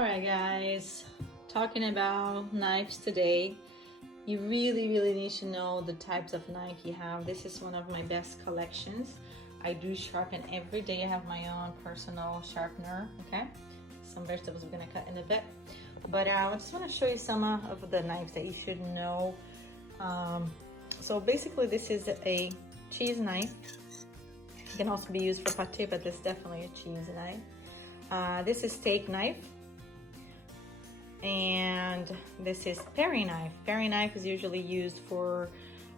All right, guys, talking about knives today. You really need to know the types of knife you have. This is one of my best collections. I do sharpen every day. I have my own personal sharpener, okay? Some vegetables we're gonna cut in a bit. But I just wanna show you some of the knives that you should know. So basically this is a cheese knife. It can also be used for pate, but this is definitely a cheese knife. This is steak knife. And this is paring knife. Paring knife is usually used for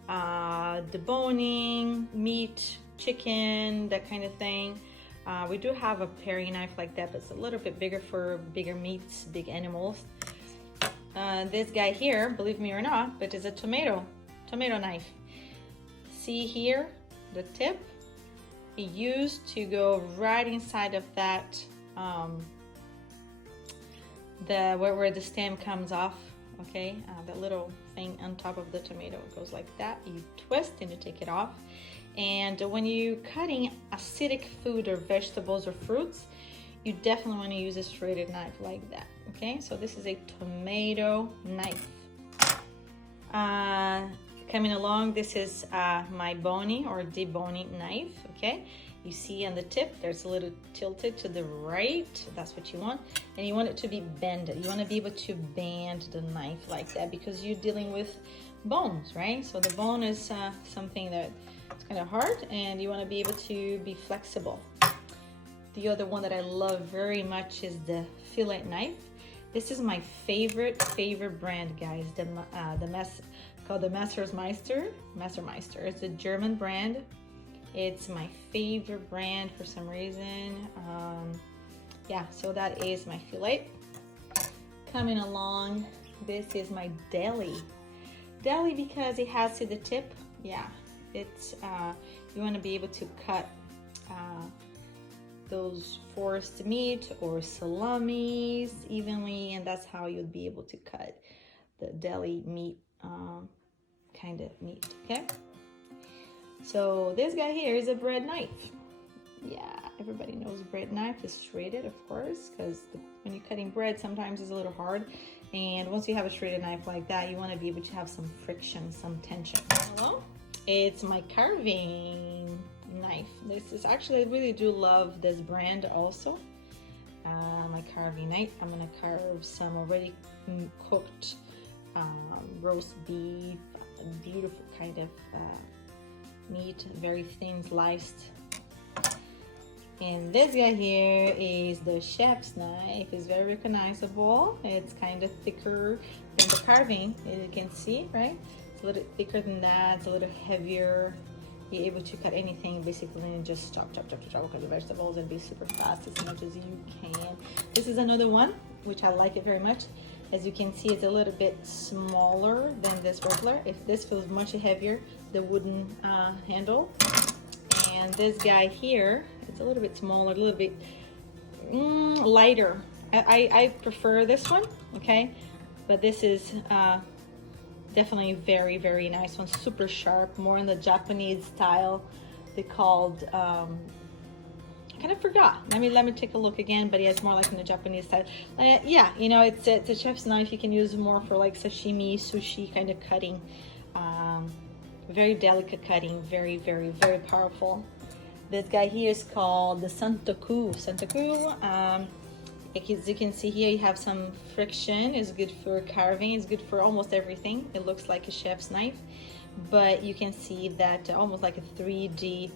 deboning meat, chicken, that kind of thing. We do have a paring knife like that, but it's a little bit bigger for bigger meats, big animals. This guy here, believe me or not, but is a tomato knife. See here, the tip? It used to go right inside of that where the stem comes off, okay? That little thing on top of the tomato goes like that. You twist and you take it off. And when you're cutting acidic food or vegetables or fruits, you definitely want to use a serrated knife like that, okay? So this is a tomato knife. Coming along, this is my boning or deboning knife, okay? You see on the tip, there's a little tilted to the right. That's what you want. And you want it to be bended. You want to be able to bend the knife like that because you're dealing with bones, right? So the bone is something that it's kind of hard and you want to be able to be flexible. The other one that I love very much is the fillet knife. This is my favorite brand, guys. Called the Messermeister. It's a German brand. It's my favorite brand for some reason. Yeah, so that is my fillet. Coming along, this is my deli. Deli because it has to the tip. Yeah, it's you want to be able to cut those forced meat or salamis evenly, and that's how you'll be able to cut the deli meat kind of meat, okay? So this guy here is a bread knife. Yeah, everybody knows bread knife is serrated, of course, because when you're cutting bread, sometimes it's a little hard. And once you have a serrated knife like that, you want to be able to have some friction, some tension. Hello? It's my carving knife. This is actually, I really do love this brand also. My carving knife. I'm gonna carve some already cooked roast beef, beautiful kind of meat, very thin sliced. And this guy here is the chef's knife. It's very recognizable. It's kind of thicker than the carving, as you can see, right? It's a little thicker than that. It's a little heavier. Be able to cut anything basically and just chop cut the vegetables and be super fast as much as you can. This is another one which I like it very much. As you can see, it's a little bit smaller than this regular. If this feels much heavier, the wooden handle. And this guy here, it's a little bit smaller, a little bit lighter. I prefer this one, okay? But this is definitely very nice one, super sharp, more in the Japanese style. They called, I kind of forgot. Let me take a look again, but yeah, it's more like in the Japanese style. Yeah, you know, it's a chef's knife. You can use more for like sashimi, sushi kind of cutting. Very delicate cutting, very powerful. This guy here is called the Santoku. As you can see here, you have some friction. It's good for carving. It's good for almost everything. It looks like a chef's knife, but you can see that almost like a 3D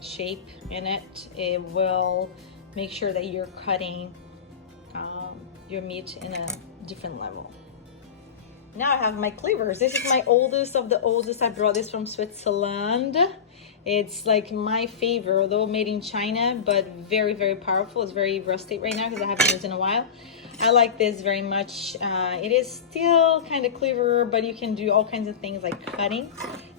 shape in it. It will make sure that you're cutting your meat in a different level. Now I have my cleavers. This is my oldest of the oldest. I brought this from Switzerland. It's like my favorite, although made in China, but very powerful. It's very rusty right now because I haven't used it in a while. I like this very much. It is still kind of cleaver, but you can do all kinds of things like cutting.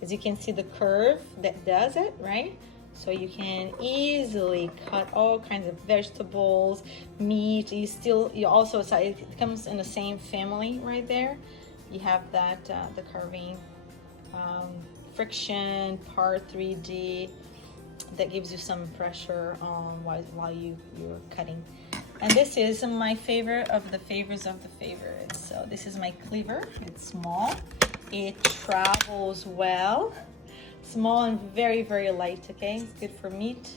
As you can see, the curve that does it, right? So you can easily cut all kinds of vegetables, meat. You also, it comes in the same family right there. You have that, the carving, friction, part 3D, that gives you some pressure on while you're cutting. And this is my favorite of the favorites of the favorites. So this is my cleaver. It's small. It travels well. Small and very, very light, okay? It's good for meat,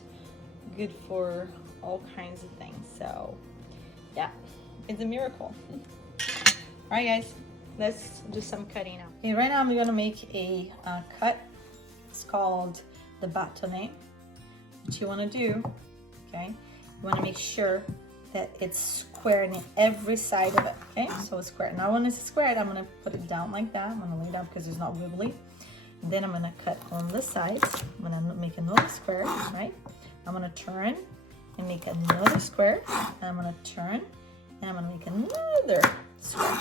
good for all kinds of things. So yeah, it's a miracle. All right, guys, let's do some cutting now. Okay, right now I'm gonna make a cut. It's called the bâtonnet. What you wanna do, okay? You wanna make sure that it's square in every side of it, okay? So it's square. Now when it's squared, I'm gonna put it down like that. I'm gonna lay it down because it's not wibbly. And then I'm gonna cut on the sides. I'm gonna make another square, right? I'm gonna turn and make another square. And I'm gonna turn and I'm gonna make another square.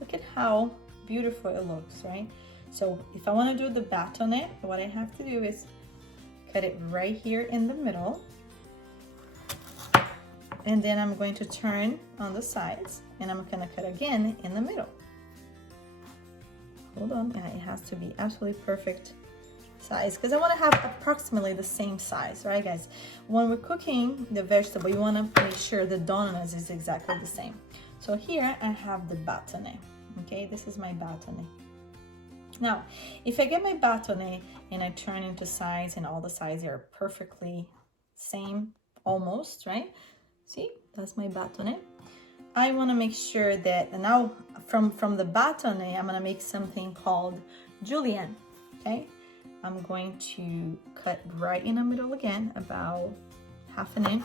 Look at how beautiful it looks, right? So if I wanna do the bâtonnet, what I have to do is cut it right here in the middle. And then I'm going to turn on the sides and I'm gonna cut again in the middle. Hold on, and it has to be absolutely perfect size because I want to have approximately the same size, right guys? When we're cooking the vegetable, you want to make sure the donuts is exactly the same. So here I have the bâtonnet, okay? This is my bâtonnet. Now, if I get my bâtonnet and I turn into sides and all the sides are perfectly same, almost, right? See, that's my bâtonnet. I want to make sure that, and now from the bâtonnet, I'm going to make something called julienne, okay? I'm going to cut right in the middle again, about ½ inch.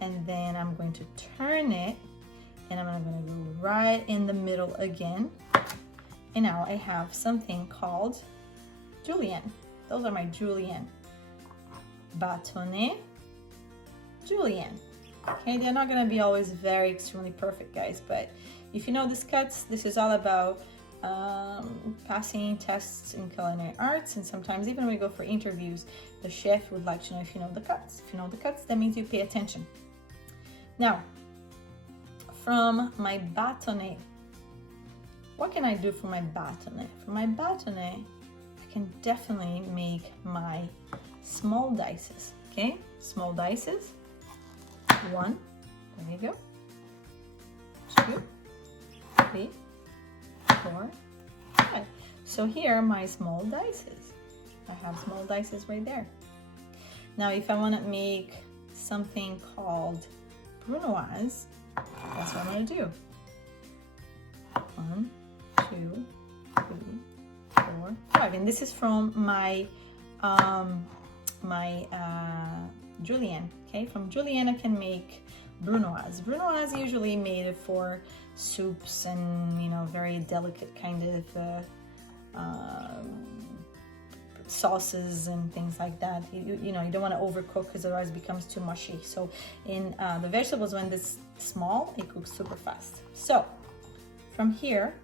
And then I'm going to turn it, and I'm going to go right in the middle again. And now I have something called julienne. Those are my julienne. Bâtonnet, julienne. Okay, they're not going to be always very extremely perfect, guys, but if you know these cuts, this is all about passing tests in culinary arts, and sometimes even when we go for interviews, the chef would like to know if you know the cuts. If you know the cuts, that means you pay attention. Now, from my bâtonnet, what can I do for my bâtonnet? For my bâtonnet, I can definitely make my small dices, okay? Small dices. 1, there you go, 2, 3, 4, 5. So here are my small dices. I have small dices right there. Now if I want to make something called brunoise, that's what I'm going to do. 1, 2, 3, 4, 5. And this is from my julienne. Okay, from julienne I can make brunoise. Brunoise is usually made for soups and, you know, very delicate kind of sauces and things like that. You know, you don't want to overcook because otherwise it becomes too mushy. So in the vegetables, when it's small, it cooks super fast. So from here,